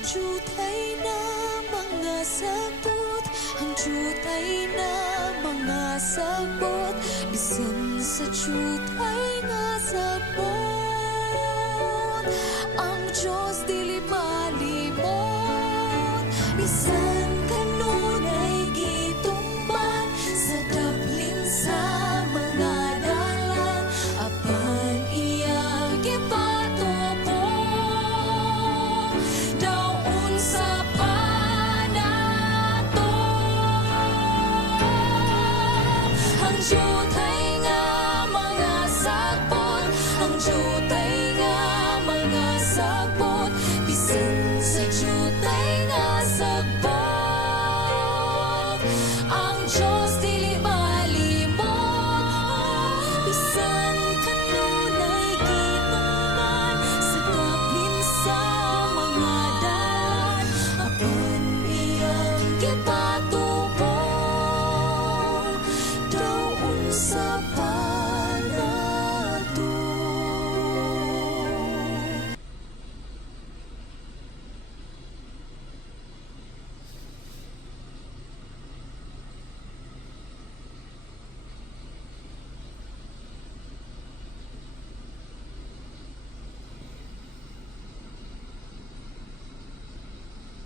jutay na mga sagot, ang jutay na mga sagot, bisan sa jutay nga sagot, ang Diyos dili malimot, bisan